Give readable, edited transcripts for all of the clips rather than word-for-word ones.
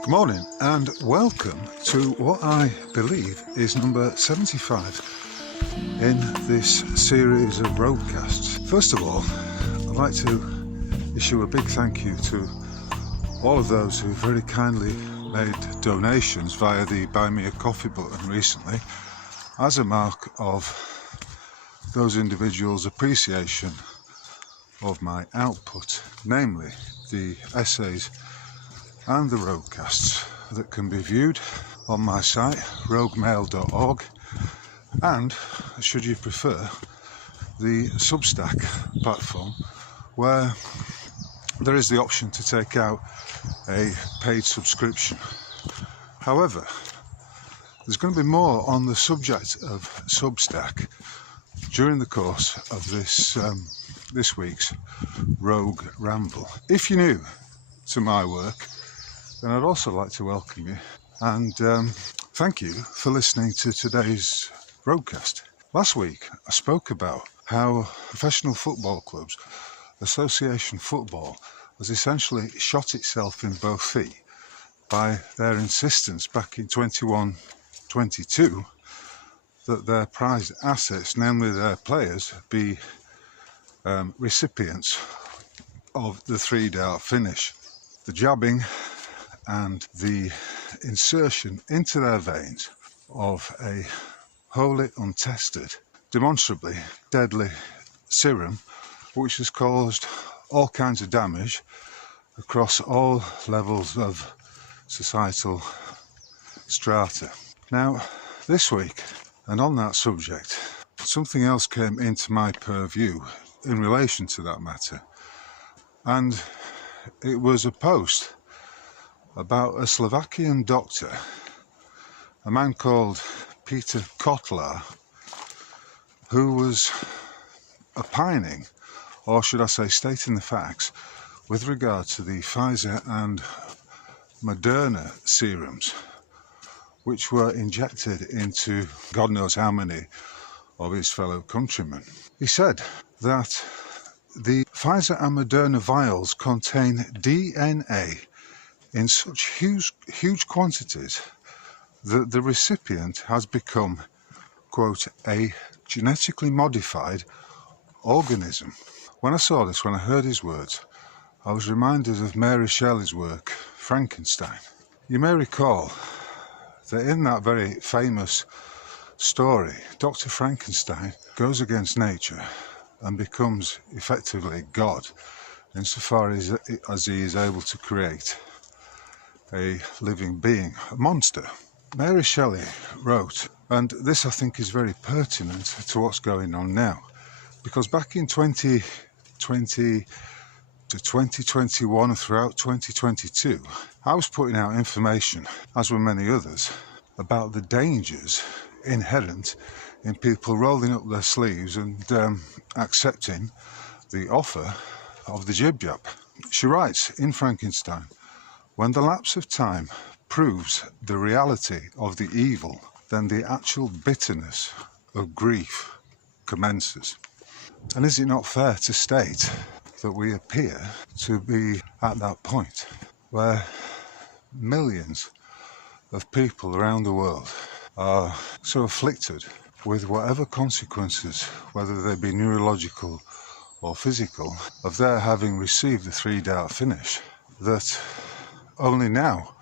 Good morning and welcome to what I believe is number 75 in this series of RogueCasts. First of all, I'd like to issue a big thank you to all of those who very kindly made donations via the Buy Me a Coffee button recently as a mark of those individuals' appreciation of my output, namely the essays and the RogueCasts that can be viewed on my site roguemail.org, and, should you prefer, the Substack platform, where there is the option to take out a paid subscription. However, there's going to be more on the subject of Substack during the course of this week's Rogue Ramble. If you're new to my work, then I'd also like to welcome you and thank you for listening to today's RogueCast. Last week I spoke about how professional football clubs, association football, has essentially shot itself in both feet by their insistence back in 21-22 that their prized assets, namely their players, be recipients of the 3-dart finish. The jabbing and the insertion into their veins of a wholly untested, demonstrably deadly serum, which has caused all kinds of damage across all levels of societal strata. Now, this week, and on that subject, something else came into my purview in relation to that matter, and it was a post about a Slovakian doctor, a man called Peter Kotlar, who was opining, or should I say stating the facts, with regard to the Pfizer and Moderna serums, which were injected into God knows how many of his fellow countrymen. He said that the Pfizer and Moderna vials contain DNA in such huge quantities that the recipient has become, quote, a genetically modified organism. When I saw this, when I heard his words, I was reminded of Mary Shelley's work, Frankenstein. You may recall that in that very famous story, Dr. Frankenstein goes against nature and becomes effectively God, insofar as he is able to create a living being, a monster. Mary Shelley wrote, and this I think is very pertinent to what's going on now, because back in 2020 to 2021 and throughout 2022, I was putting out information, as were many others, about the dangers inherent in people rolling up their sleeves and accepting the offer of the jib jab. She writes in Frankenstein, when the lapse of time proves the reality of the evil, then the actual bitterness of grief commences. And is it not fair to state that we appear to be at that point where millions of people around the world are so afflicted with whatever consequences, whether they be neurological or physical, of their having received the 3-dart finish, that only now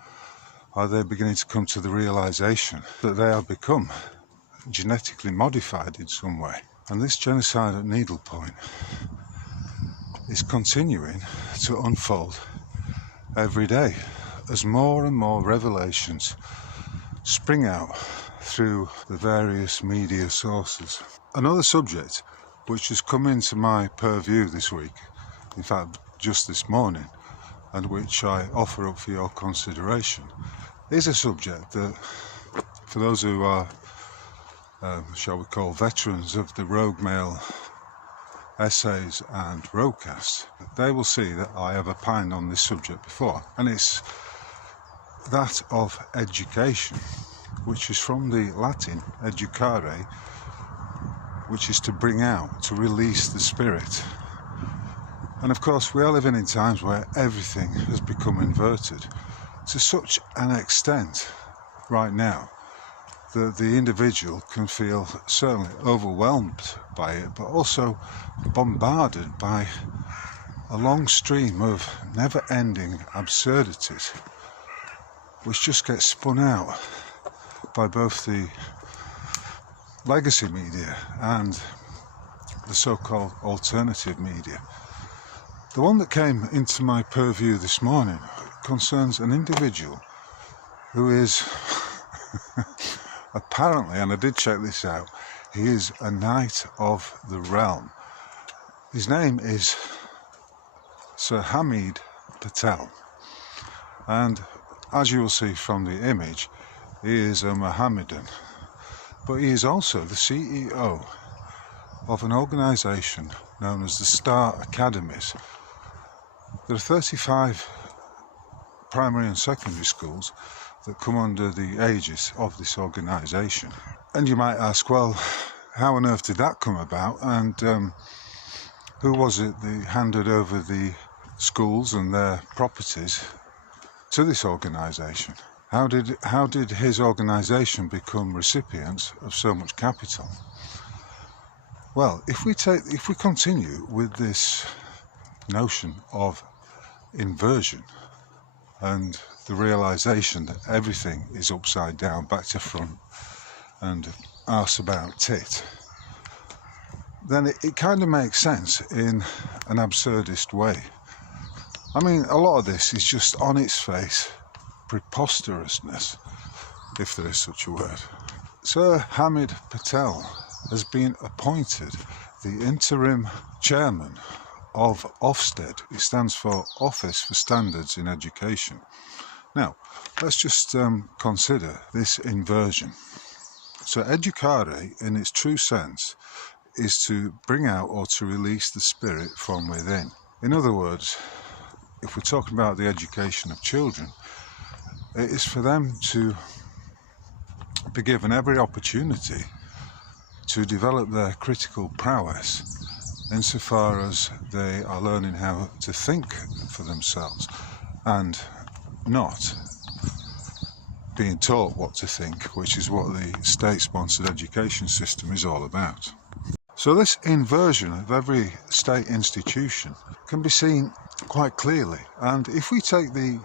are they beginning to come to the realization that they have become genetically modified in some way. And this genocide at needlepoint is continuing to unfold every day as more and more revelations spring out through the various media sources. Another subject which has come into my purview this week, in fact just this morning, and which I offer up for your consideration, is a subject that, for those who are, shall we call, veterans of the Rogue Mail essays and RogueCasts, they will see that I have opined on this subject before, and it's that of education, which is from the Latin educare, which is to bring out, to release the spirit. And of course we are living in times where everything has become inverted, to such an extent right now that the individual can feel certainly overwhelmed by it, but also bombarded by a long stream of never-ending absurdities which just get spun out by both the legacy media and the so-called alternative media. The one that came into my purview this morning concerns an individual who is apparently, and I did check this out, he is a knight of the realm. His name is Sir Hamid Patel, and as you will see from the image, he is a Mohammedan, but he is also the CEO of an organisation known as the Star Academies. There are 35 primary and secondary schools that come under the aegis of this organisation. And you might ask, well, how on earth did that come about, and who was it that handed over the schools and their properties to this organisation? How did his organisation become recipients of so much capital? Well, if we continue with this notion of inversion and the realisation that everything is upside down, back to front, and arse about tit, then it kind of makes sense in an absurdist way. I mean, a lot of this is just on its face preposterousness, if there is such a word. Sir Hamid Patel has been appointed the interim chairman of OFSTED. It stands for Office for Standards in Education. Now, let's just consider this inversion. So educare, in its true sense, is to bring out or to release the spirit from within. In other words, if we're talking about the education of children, it is for them to be given every opportunity to develop their critical prowess insofar as they are learning how to think for themselves and not being taught what to think, which is what the state-sponsored education system is all about. So this inversion of every state institution can be seen quite clearly, and if we take the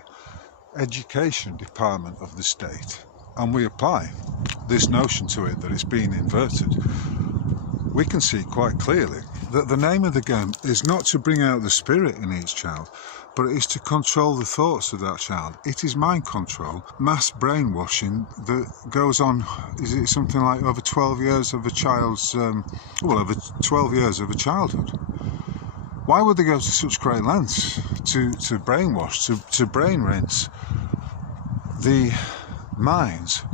education department of the state and we apply this notion to it that it's been inverted, we can see quite clearly that the name of the game is not to bring out the spirit in each child, but it is to control the thoughts of that child. It is mind control, mass brainwashing that goes on, is it something like over 12 years of a child's, over 12 years of a childhood. Why would they go to such great lengths to brainwash, to brain rinse the minds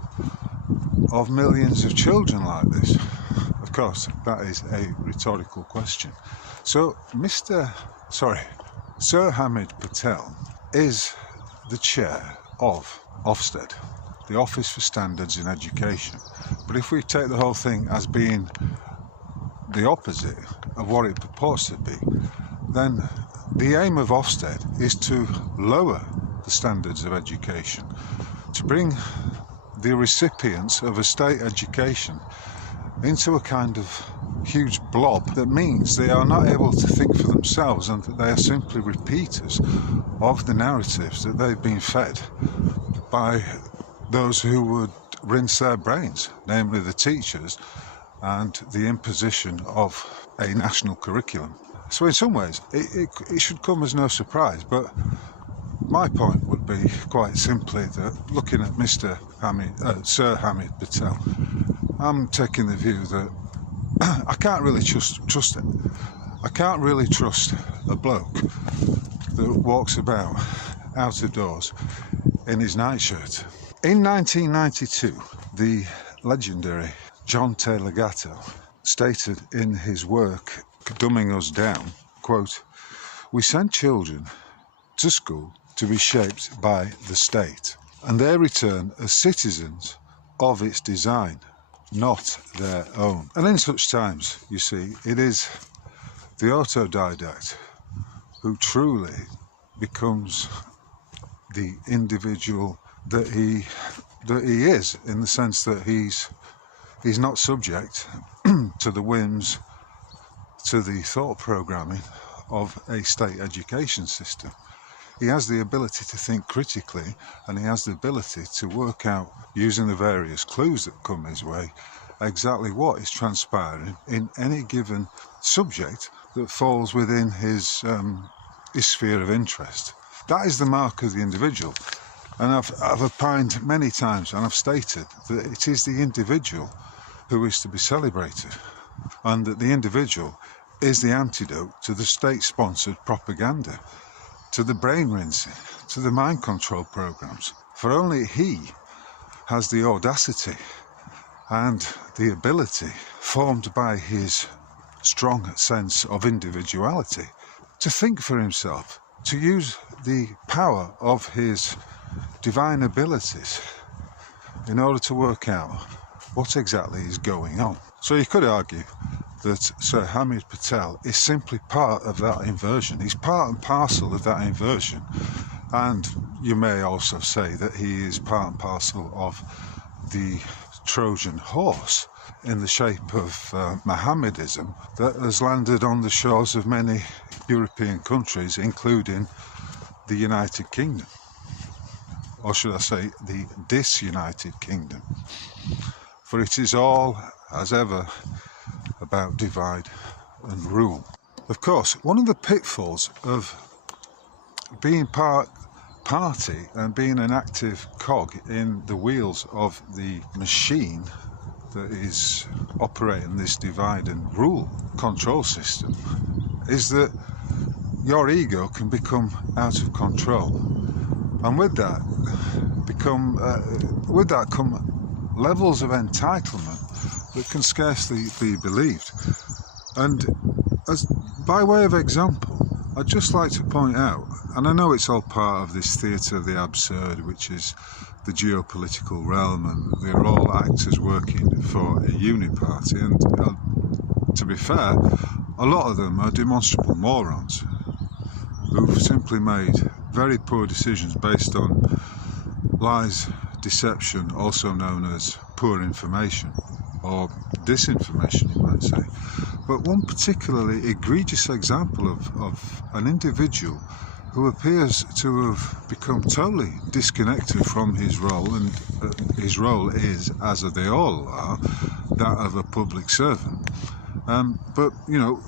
of millions of children like this? Of course, that is a rhetorical question. So Sir Hamid Patel is the chair of OFSTED, the Office for Standards in Education. But if we take the whole thing as being the opposite of what it purports to be, then the aim of OFSTED is to lower the standards of education, to bring the recipients of a state education into a kind of huge blob that means they are not able to think for themselves and that they are simply repeaters of the narratives that they've been fed by those who would rinse their brains, namely the teachers, and the imposition of a national curriculum. So in some ways it should come as no surprise, but my point would be quite simply that looking at Sir Hamid Patel, I'm taking the view that I can't really trust it. I can't really trust a bloke that walks about out of doors in his nightshirt. In 1992, the legendary John Taylor Gatto stated in his work Dumbing Us Down, quote, "We send children to school to be shaped by the state, and they return as citizens of its design, not their own." And in such times, you see, it is the autodidact who truly becomes the individual that he is, in the sense that he's not subject to the whims, to the thought programming of a state education system. He has the ability to think critically, and he has the ability to work out, using the various clues that come his way, exactly what is transpiring in any given subject that falls within his sphere of interest. That is the mark of the individual. And I've opined many times, and I've stated that it is the individual who is to be celebrated, and that the individual is the antidote to the state-sponsored propaganda, to the brain rinsing, to the mind control programs. For only he has the audacity and the ability, formed by his strong sense of individuality, to think for himself, to use the power of his divine abilities in order to work out what exactly is going on. So you could argue that Sir Hamid Patel is simply part of that inversion. He's part and parcel of that inversion. And you may also say that he is part and parcel of the Trojan Horse, in the shape of Mohammedism, that has landed on the shores of many European countries, including the United Kingdom. Or should I say, the disunited kingdom. For it is all, as ever, about divide and rule. Of course, one of the pitfalls of being party and being an active cog in the wheels of the machine that is operating this divide and rule control system is that your ego can become out of control, and with that come levels of entitlement that can scarcely be believed. And as by way of example, I'd just like to point out, and I know it's all part of this theatre of the absurd, which is the geopolitical realm, and they're all actors working for a uniparty, and to be fair, a lot of them are demonstrable morons who've simply made very poor decisions based on lies, deception, also known as poor information, or disinformation, you might say. But one particularly egregious example of an individual who appears to have become totally disconnected from his role, and his role is, as they all are, that of a public servant. But, you know,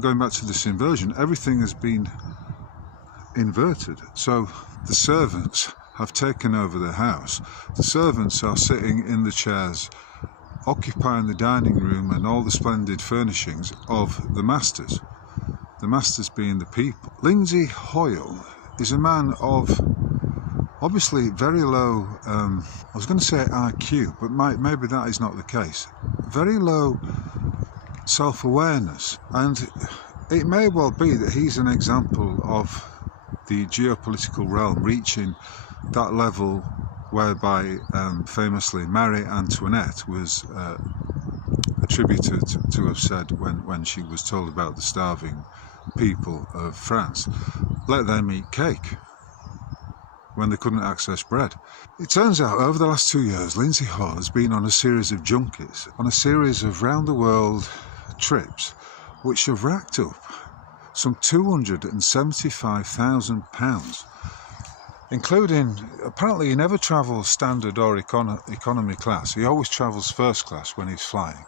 going back to this inversion, everything has been inverted. So the servants have taken over the house. The servants are sitting in the chairs, occupying the dining room and all the splendid furnishings of the masters. The masters being the people. Lindsey Hoyle is a man of obviously very low, I was going to say IQ, but maybe that is not the case. Very low self-awareness, and it may well be that he's an example of the geopolitical realm reaching that level whereby famously Marie Antoinette was attributed to have said when she was told about the starving people of France, let them eat cake, when they couldn't access bread. It turns out over the last 2 years, Lindsey Hoyle has been on a series of junkets, on a series of round-the-world trips, which have racked up some £275,000, including, apparently he never travels standard or economy class. He always travels first class when he's flying.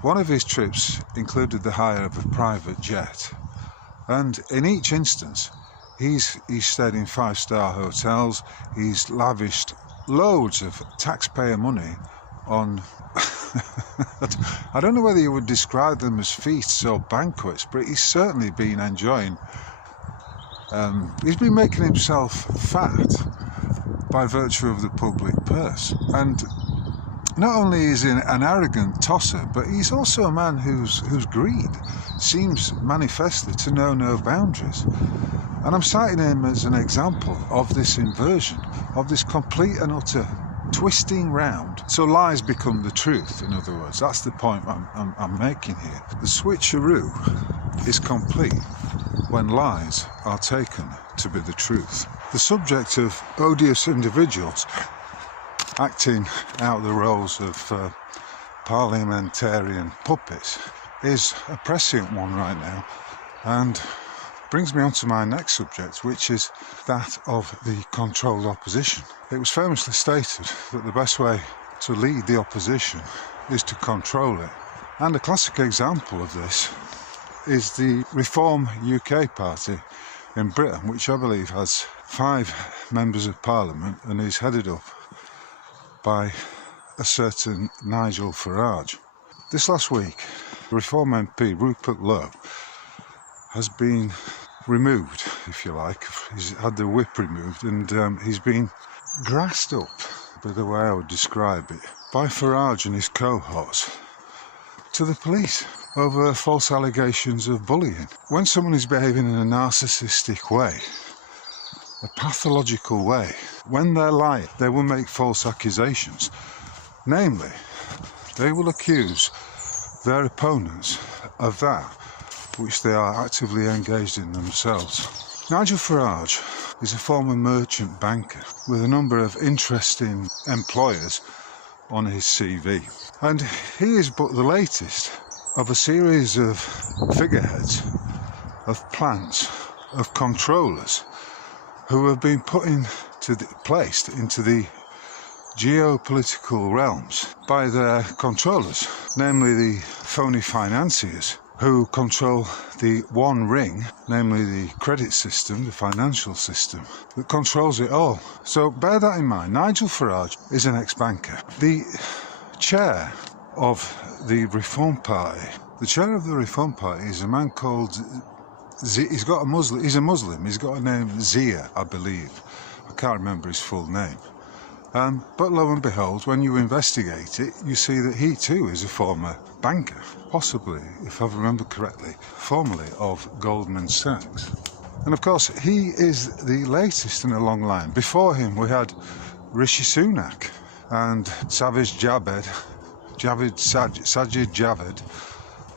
One of his trips included the hire of a private jet, and in each instance he's stayed in 5-star hotels. He's lavished loads of taxpayer money on I don't know whether you would describe them as feasts or banquets, but he's certainly been enjoying, he's been making himself fat by virtue of the public purse. And not only is he an arrogant tosser, but he's also a man whose greed seems manifestly to know no boundaries. And I'm citing him as an example of this inversion, of this complete and utter twisting round, so lies become the truth. In other words, that's the point I'm making here. The switcheroo is complete when lies are taken to be the truth. The subject of odious individuals acting out the roles of parliamentarian puppets is a prescient one right now, and brings me on to my next subject, which is that of the controlled opposition. It was famously stated that the best way to lead the opposition is to control it. And a classic example of this is the Reform UK party in Britain, which I believe has 5 members of Parliament and is headed up by a certain Nigel Farage. This last week, Reform MP Rupert Lowe has been removed, if you like. He's had the whip removed, and he's been grassed up, by the way I would describe it, by Farage and his cohorts to the police over false allegations of bullying. When someone is behaving in a narcissistic way, a pathological way, when they're lying, they will make false accusations. Namely, they will accuse their opponents of that which they are actively engaged in themselves. Nigel Farage is a former merchant banker with a number of interesting employers on his CV. And he is but the latest of a series of figureheads, of plants, of controllers who have been placed into the geopolitical realms by their controllers, namely the phony financiers, who control the one ring, namely the credit system, the financial system, that controls it all. So bear that in mind. Nigel Farage is an ex-banker. The chair of the Reform Party, is a man called he's a Muslim, he's got a name Zia, I believe. I can't remember his full name. But lo and behold, when you investigate it, you see that he too is a former banker, possibly, if I remember correctly, formerly of Goldman Sachs. And of course, he is the latest in a long line. Before him, we had Rishi Sunak and Sajid Javid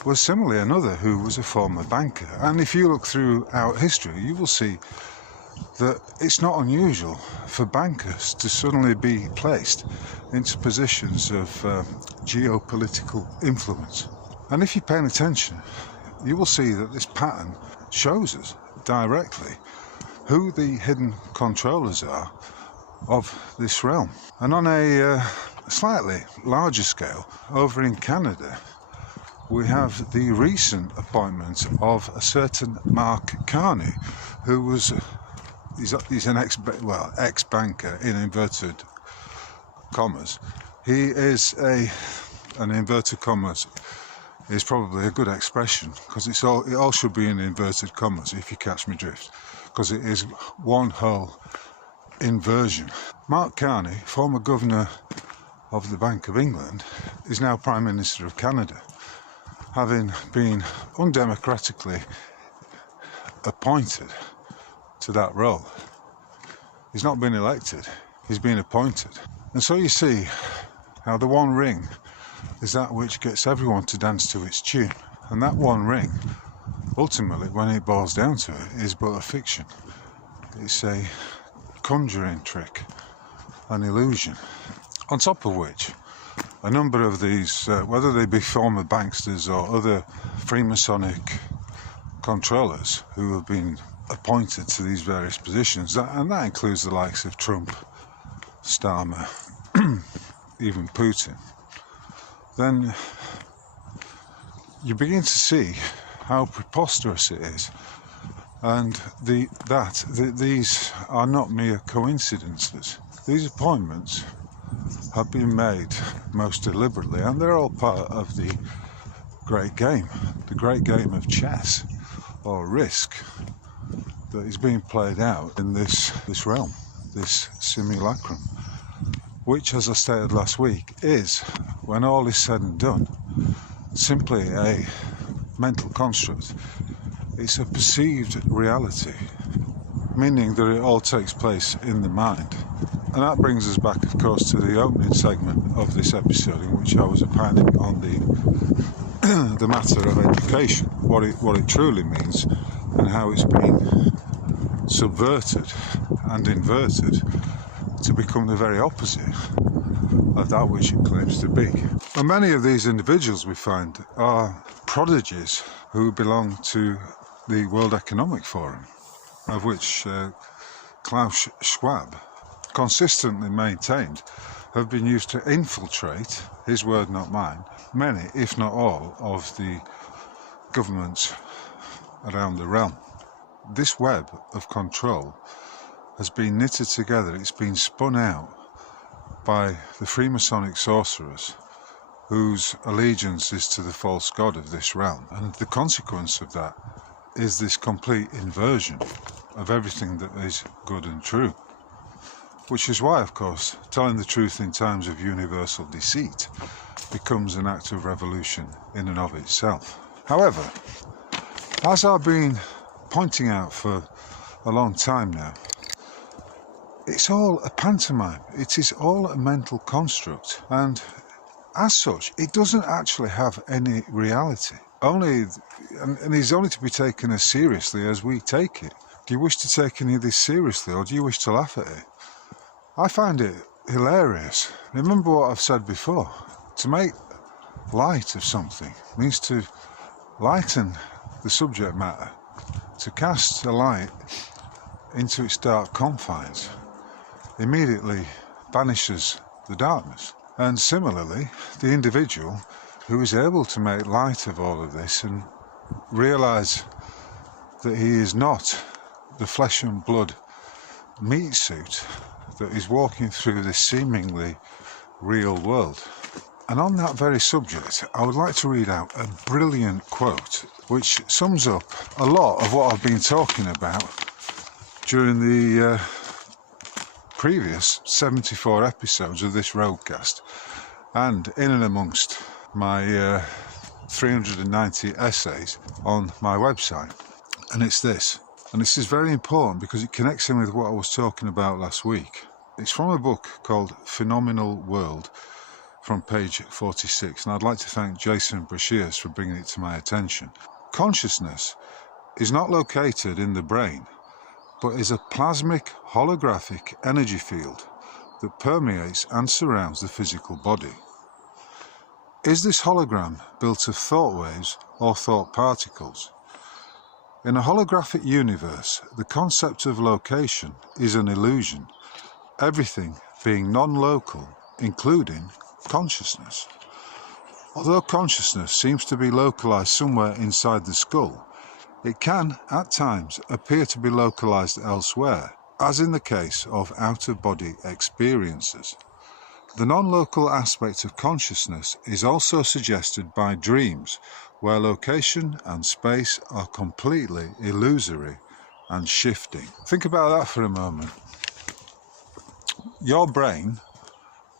was similarly another who was a former banker. And if you look throughout history, you will see that it's not unusual for bankers to suddenly be placed into positions of geopolitical influence. And if you're paying attention, you will see that this pattern shows us directly who the hidden controllers are of this realm. And on a slightly larger scale, over in Canada, we have the recent appointment of a certain Mark Carney, who was he's an ex-banker in inverted commas. He is an inverted commas is probably a good expression, because it all should be in inverted commas, if you catch me drift, because it is one whole inversion. Mark Carney, former governor of the Bank of England, is now Prime Minister of Canada, having been undemocratically appointed to that role. He's not been elected, he's been appointed. And so you see how the one ring is that which gets everyone to dance to its tune. And that one ring, ultimately, when it boils down to it, is but a fiction. It's a conjuring trick, an illusion. On top of which, a number of these, whether they be former banksters or other Freemasonic controllers who have been appointed to these various positions, and that includes the likes of Trump, Starmer, even Putin, then you begin to see how preposterous it is, and these are not mere coincidences. These appointments have been made most deliberately, and they're all part of the great game of chess or risk that is being played out in this realm, this simulacrum, which, as I stated last week, is, when all is said and done, simply a mental construct. It's a perceived reality, meaning that it all takes place in the mind. And that brings us back, of course, to the opening segment of this episode, in which I was opining on the the matter of education, what it truly means, and how it's been subverted and inverted to become the very opposite of that which it claims to be. And many of these individuals we find are prodigies who belong to the World Economic Forum, of which Klaus Schwab consistently maintained have been used to infiltrate, his word not mine, many, if not all, of the governments around the realm. This web of control has been knitted together, it's been spun out by the Freemasonic sorcerers whose allegiance is to the false god of this realm. And the consequence of that is this complete inversion of everything that is good and true. Which is why, of course, telling the truth in times of universal deceit becomes an act of revolution in and of itself. However, as I've been pointing out for a long time now, it's all a pantomime. It is all a mental construct, and as such, it doesn't actually have any reality. And is only to be taken as seriously as we take it. Do you wish to take any of this seriously, or do you wish to laugh at it? I find it hilarious. Remember what I've said before. To make light of something means to lighten the subject matter, to cast a light into its dark confines, immediately banishes the darkness. And similarly, the individual who is able to make light of all of this and realise that he is not the flesh and blood meat suit that is walking through this seemingly real world. And on that very subject, I would like to read out a brilliant quote which sums up a lot of what I've been talking about during the previous 74 episodes of this RogueCast, and in and amongst my 390 essays on my website. And it's this. And this is very important because it connects in with what I was talking about last week. It's from a book called Phenomenal World, from page 46, and I'd like to thank Jason Brashears for bringing it to my attention. Consciousness is not located in the brain, but is a plasmic holographic energy field that permeates and surrounds the physical body. Is this hologram built of thought waves or thought particles? In a holographic universe, the concept of location is an illusion, everything being non-local, including consciousness. Although consciousness seems to be localized somewhere inside the skull, it can, at times, appear to be localized elsewhere, as in the case of out-of-body experiences. The non-local aspect of consciousness is also suggested by dreams, where location and space are completely illusory and shifting. Think about that for a moment. Your brain,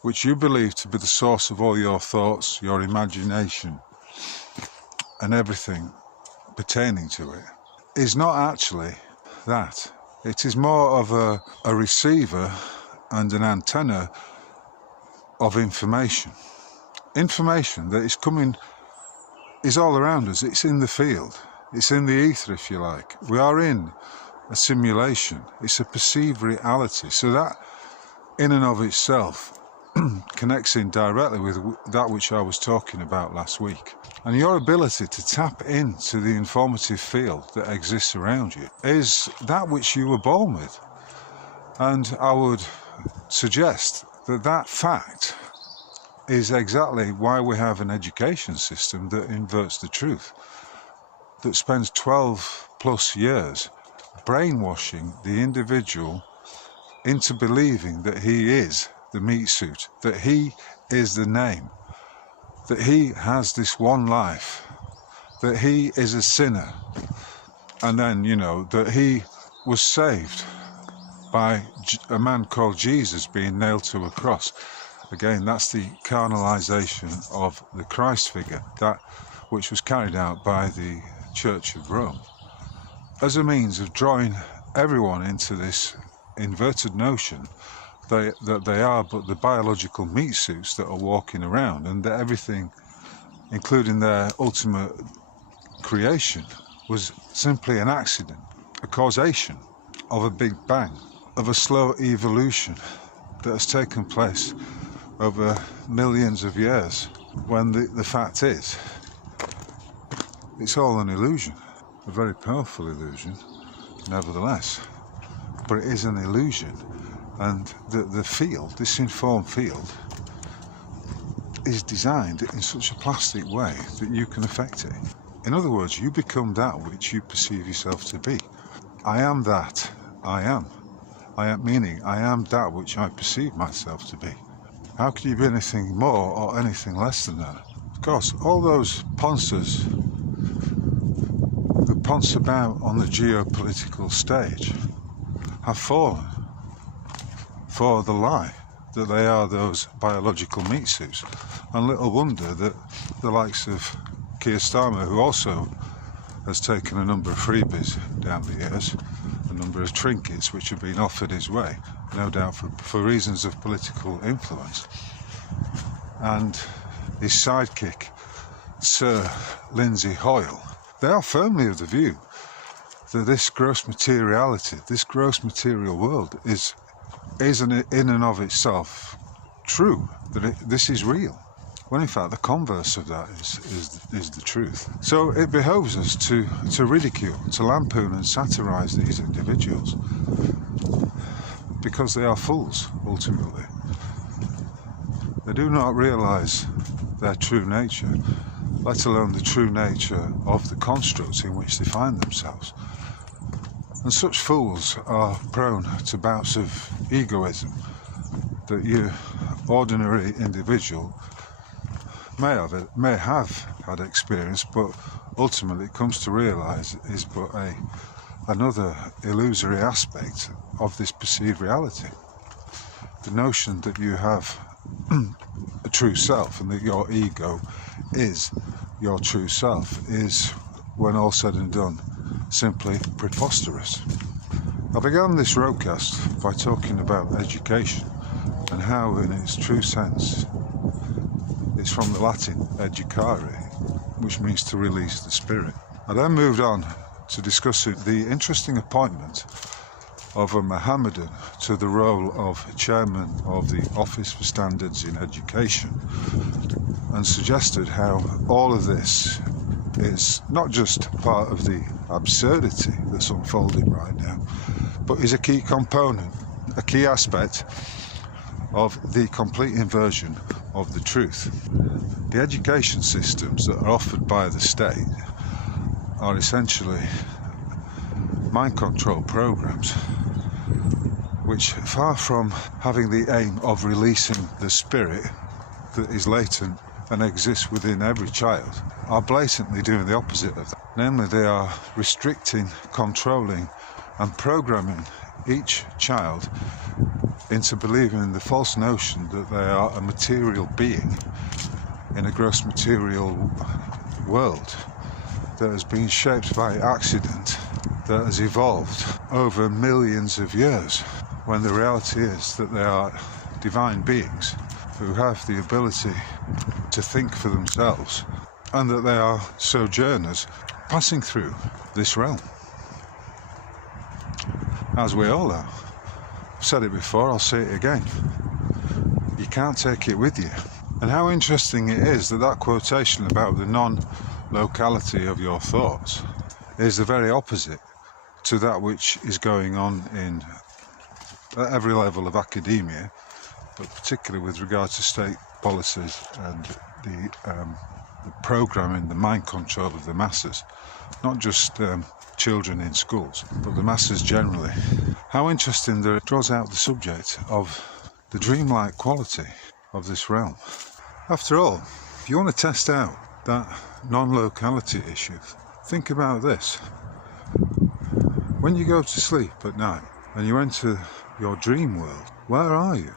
which you believe to be the source of all your thoughts, your imagination, and everything pertaining to it, is not actually that. It is more of a receiver and an antenna of information. Information that is coming is all around us. It's in the field. It's in the ether, if you like. We are in a simulation. It's a perceived reality. So that, in and of itself, connects in directly with that which I was talking about last week. And your ability to tap into the informative field that exists around you is that which you were born with. And I would suggest that that fact is exactly why we have an education system that inverts the truth, that spends 12 plus years brainwashing the individual into believing that he is the meat suit, that he is the name, that he has this one life, that he is a sinner, and then, that he was saved by a man called Jesus being nailed to a cross. Again, that's the carnalization of the Christ figure, that which was carried out by the Church of Rome, as a means of drawing everyone into this inverted notion that they are but the biological meat suits that are walking around, and that everything including their ultimate creation, was simply an accident, a causation of a big bang, of a slow evolution that has taken place over millions of years, when the fact is, it's all an illusion, a very powerful illusion, nevertheless. But it is an illusion, and the field, this informed field, is designed in such a plastic way that you can affect it. In other words, you become that which you perceive yourself to be. I am that I am. I am meaning I am that which I perceive myself to be. How can you be anything more or anything less than that? Of course, all those ponces who ponce about on the geopolitical stage have fallen for the lie that they are those biological meat suits. And little wonder that the likes of Keir Starmer, who also has taken a number of freebies down the years, a number of trinkets which have been offered his way, no doubt for reasons of political influence, and his sidekick, SpeakerLindsey Hoyle, they are firmly of the view that this gross materiality, this gross material world is in and of itself true, that this is real, when in fact the converse of that is the truth. So it behoves us to ridicule, to lampoon and satirise these individuals, because they are fools, ultimately. They do not realise their true nature, let alone the true nature of the constructs in which they find themselves. And such fools are prone to bouts of egoism that your ordinary individual may have had experience, but ultimately comes to realise is but another illusory aspect of this perceived reality. The notion that you have a true self and that your ego is your true self is, when all said and done, simply preposterous. I began this RogueCast by talking about education and how, in its true sense, it's from the Latin educare, which means to release the spirit. I then moved on to discussing the interesting appointment of a Mohammedan to the role of chairman of the Office for Standards in Education, and suggested how all of this is not just part of the absurdity that's unfolding right now, but is a key component, a key aspect of the complete inversion of the truth. The education systems that are offered by the state are essentially mind control programs, which, far from having the aim of releasing the spirit that is latent and exists within every child, are blatantly doing the opposite of that. Namely, they are restricting, controlling and programming each child into believing in the false notion that they are a material being in a gross material world that has been shaped by accident, that has evolved over millions of years, when the reality is that they are divine beings who have the ability to think for themselves, and that they are sojourners passing through this realm, as we all are. I've said it before, I'll say it again. You can't take it with you. And how interesting it is that that quotation about the non-locality of your thoughts is the very opposite to that which is going on at every level of academia, but particularly with regard to state policies and the programming, the mind control of the masses, not just children in schools, but the masses generally. How interesting that it draws out the subject of the dreamlike quality of this realm. After all, if you want to test out that non-locality issue, think about this. When you go to sleep at night and you enter your dream world, where are you?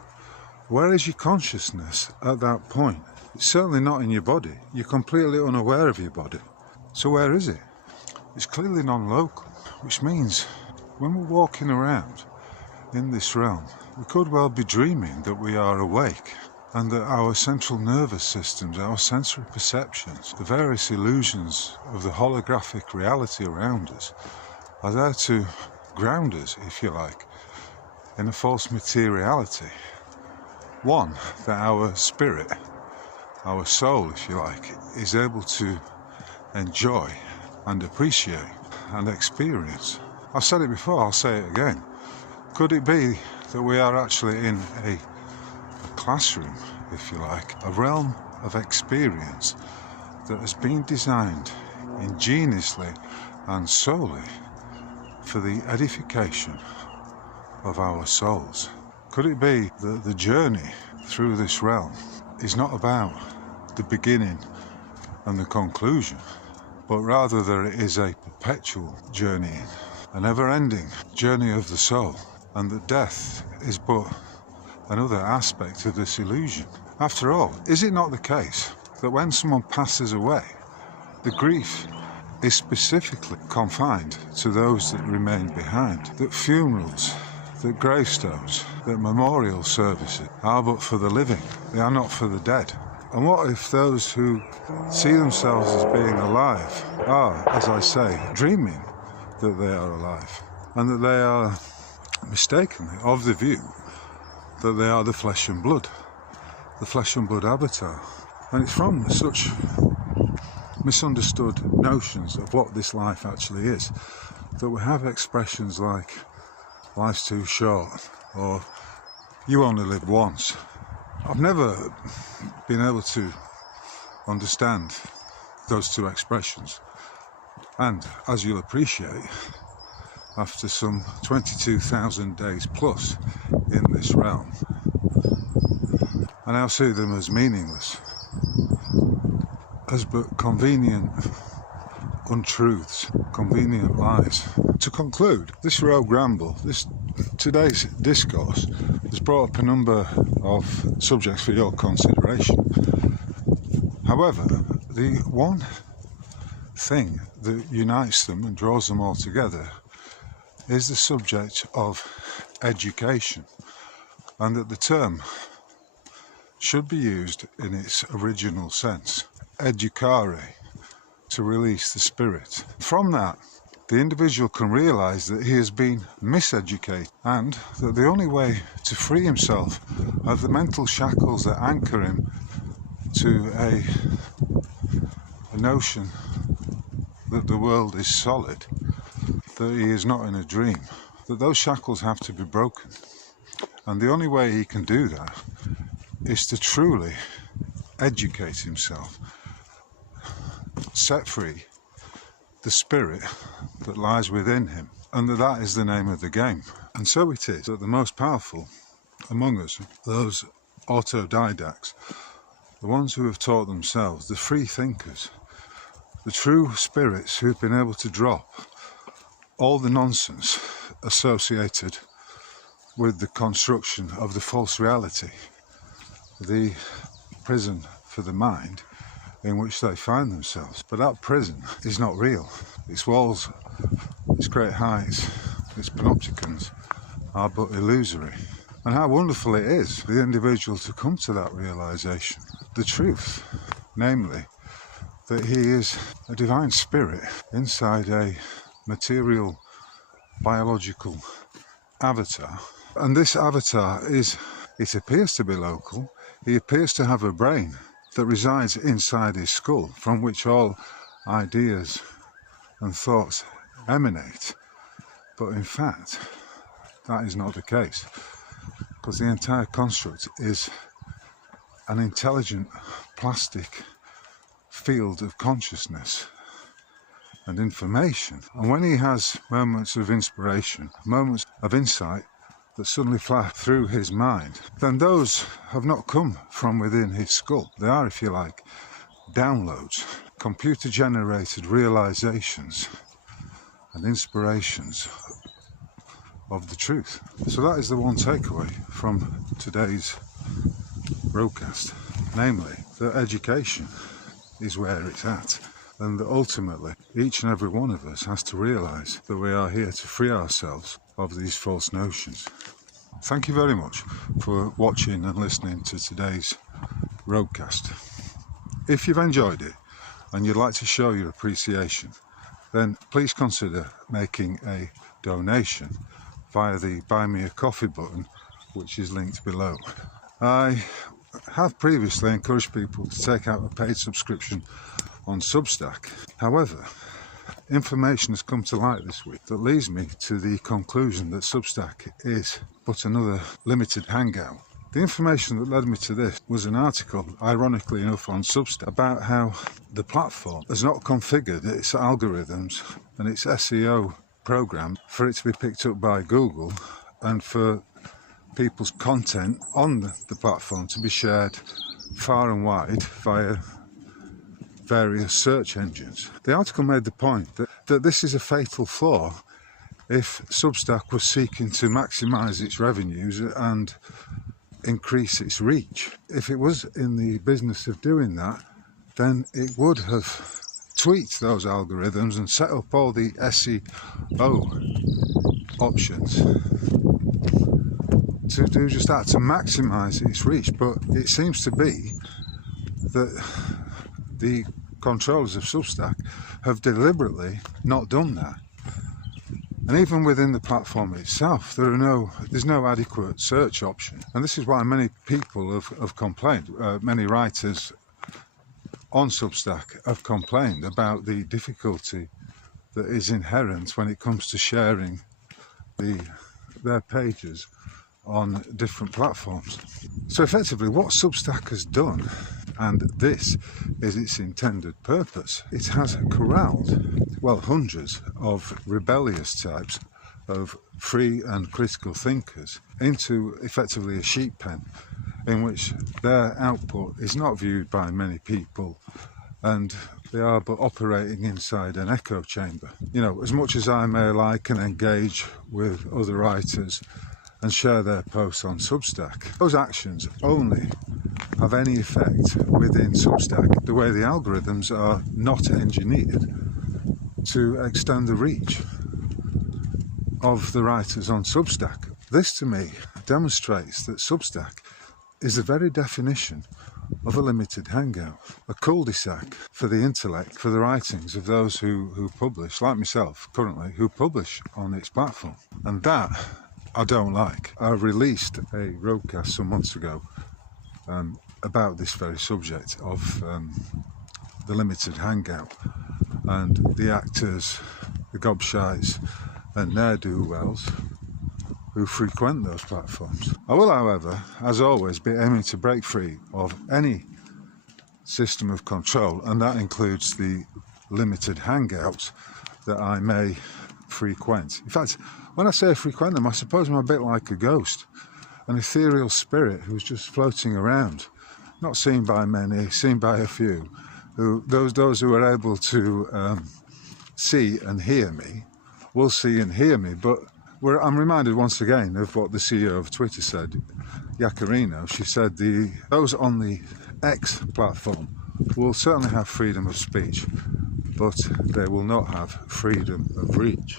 Where is your consciousness at that point? It's certainly not in your body. You're completely unaware of your body. So where is it? It's clearly non-local, which means when we're walking around in this realm, we could well be dreaming that we are awake, and that our central nervous systems, our sensory perceptions, the various illusions of the holographic reality around us are there to ground us, if you like, in a false materiality. One, that our spirit, our soul, if you like, is able to enjoy and appreciate and experience. I've said it before, I'll say it again. Could it be that we are actually in a classroom, if you like, a realm of experience that has been designed ingeniously and solely for the edification of our souls? Could it be that the journey through this realm is not about the beginning and the conclusion, but rather that it is a perpetual journey, a never-ending journey of the soul, and that death is but another aspect of this illusion? After all, is it not the case that when someone passes away, the grief is specifically confined to those that remain behind? That funerals, that gravestones, that memorial services are but for the living, they are not for the dead? And what if those who see themselves as being alive are, as I say, dreaming that they are alive, and that they are mistakenly of the view that they are the flesh and blood avatar? And it's from such misunderstood notions of what this life actually is that we have expressions like life's too short, or you only live once. I've never been able to understand those two expressions, and as you'll appreciate, after some 22,000 days plus in this realm, I now see them as meaningless, as but convenient untruths, convenient lies. To conclude, this rogue ramble, today's discourse, has brought up a number of subjects for your consideration. However, the one thing that unites them and draws them all together is the subject of education, and that the term should be used in its original sense, educare, to release the spirit. From that, the individual can realise that he has been miseducated, and that the only way to free himself of the mental shackles that anchor him to a notion that the world is solid, that he is not in a dream, that those shackles have to be broken. And the only way he can do that is to truly educate himself, set free the spirit that lies within him, and that is the name of the game. And so it is that the most powerful among us, those autodidacts, the ones who have taught themselves, the free thinkers, the true spirits who've been able to drop all the nonsense associated with the construction of the false reality, the prison for the mind in which they find themselves. But that prison is not real. Its walls, its great heights, its panopticons are but illusory. And how wonderful it is for the individual to come to that realization. The truth, namely, that he is a divine spirit inside a material, biological avatar. And this avatar it appears to be local. He appears to have a brain that resides inside his skull, from which all ideas and thoughts emanate. But in fact, that is not the case, because the entire construct is an intelligent plastic field of consciousness and information. And when he has moments of inspiration, moments of insight that suddenly flash through his mind, then those have not come from within his skull. They are, if you like, downloads, computer-generated realizations and inspirations of the truth. So that is the one takeaway from today's RogueCast, namely that education is where it's at, and that ultimately each and every one of us has to realise that we are here to free ourselves of these false notions. Thank you very much for watching and listening to today's RogueCast. If you've enjoyed it and you'd like to show your appreciation, then please consider making a donation via the Buy Me a Coffee button, which is linked below. I have previously encouraged people to take out a paid subscription on Substack. However, information has come to light this week that leads me to the conclusion that Substack is but another limited hangout. The information that led me to this was an article, ironically enough, on Substack about how the platform has not configured its algorithms and its SEO program for it to be picked up by Google and for people's content on the platform to be shared far and wide via various search engines. The article made the point that this is a fatal flaw if Substack was seeking to maximise its revenues and increase its reach. If it was in the business of doing that, then it would have tweaked those algorithms and set up all the SEO options to do just that, to maximise its reach. But it seems to be that the controllers of Substack have deliberately not done that. And even within the platform itself, there's no adequate search option. And this is why many people have complained. Many writers on Substack have complained about the difficulty that is inherent when it comes to sharing their pages on different platforms. So effectively, what Substack has done, and this is its intended purpose, it has corralled, well, hundreds of rebellious types of free and critical thinkers into effectively a sheep pen in which their output is not viewed by many people and they are but operating inside an echo chamber. You know, as much as I may like and engage with other writers and share their posts on Substack, those actions only have any effect within Substack the way the algorithms are not engineered to extend the reach of the writers on Substack. This to me demonstrates that Substack is the very definition of a limited hangout, a cul-de-sac for the intellect, for the writings of those who publish, like myself currently, who publish on its platform. And that I don't like. I released a RogueCast some months ago about this very subject of the limited hangout and the actors, the gobshites and ne'er-do-wells who frequent those platforms. I will, however, as always, be aiming to break free of any system of control, and that includes the limited hangouts that I may frequent. In fact, when I say frequent them, I suppose I'm a bit like a ghost, an ethereal spirit who's just floating around, not seen by many, seen by a few. Those who are able to see and hear me will see and hear me, but I'm reminded once again of what the CEO of Twitter said, Yacarino. She said those on the X platform will certainly have freedom of speech, but they will not have freedom of reach.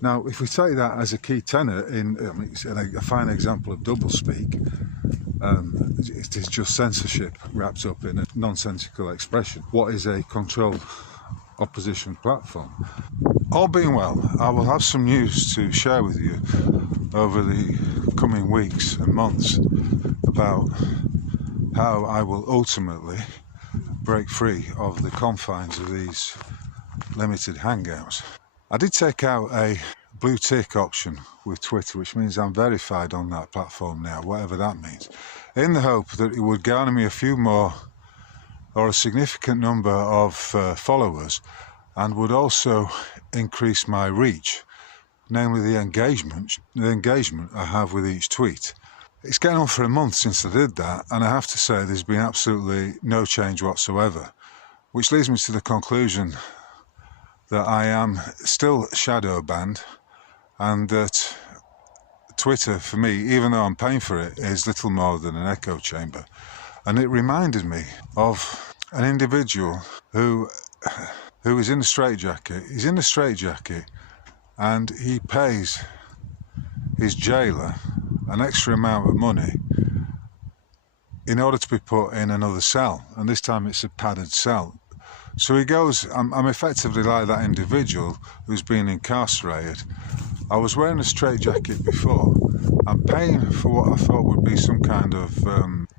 Now, if we take that as a key tenet it's a fine example of doublespeak, it is just censorship wrapped up in a nonsensical expression. What is a controlled opposition platform? All being well, I will have some news to share with you over the coming weeks and months about how I will ultimately break free of the confines of these limited hangouts. I did take out a blue tick option with Twitter, which means I'm verified on that platform now, whatever that means, in the hope that it would garner me a few more or a significant number of followers, and would also increase my reach, namely the engagement I have with each tweet. It's getting on for a month since I did that, and I have to say there's been absolutely no change whatsoever, which leads me to the conclusion that I am still shadow banned, and that Twitter, for me, even though I'm paying for it, is little more than an echo chamber. And it reminded me of an individual who is in a straitjacket. He's in a straitjacket and he pays his jailer an extra amount of money in order to be put in another cell, and this time it's a padded cell. So he goes, I'm effectively like that individual who's been incarcerated. I was wearing a straitjacket before. I'm paying for what I thought would be some kind of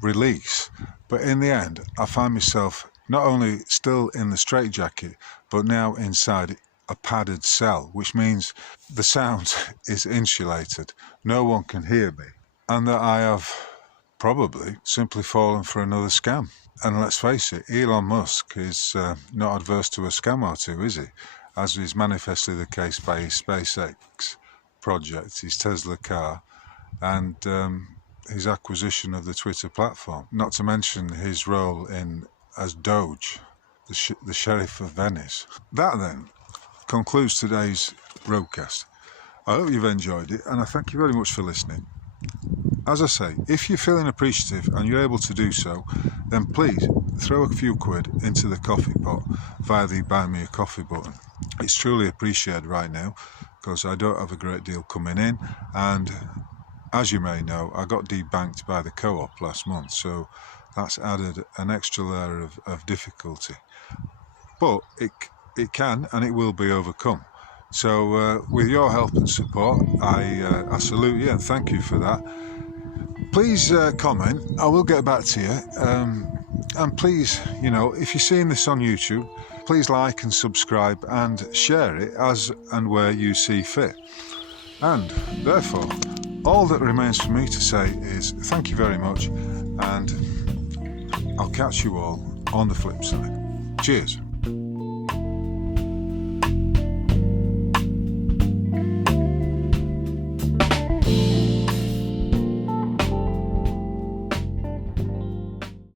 release, but in the end I find myself not only still in the straitjacket, but now inside a padded cell, which means the sound is insulated. No one can hear me, and that I have probably simply fallen for another scam. And let's face it, Elon Musk is not adverse to a scam or two, is he? As is manifestly the case by his SpaceX project, his Tesla car, and his acquisition of the Twitter platform. Not to mention his role as Doge, the Sheriff of Venice. That then concludes today's RogueCast. I hope you've enjoyed it, and I thank you very much for listening. As I say, if you're feeling appreciative and you're able to do so, then please throw a few quid into the coffee pot via the Buy Me a Coffee button. It's truly appreciated right now because I don't have a great deal coming in, and as you may know, I got debanked by the co-op last month, so that's added an extra layer of difficulty. But it can and it will be overcome. So with your help and support, I salute you and thank you for that. Please comment, I will get back to you, and please, if you're seeing this on YouTube, please like and subscribe and share it as and where you see fit. And therefore, all that remains for me to say is thank you very much, and I'll catch you all on the flip side. Cheers.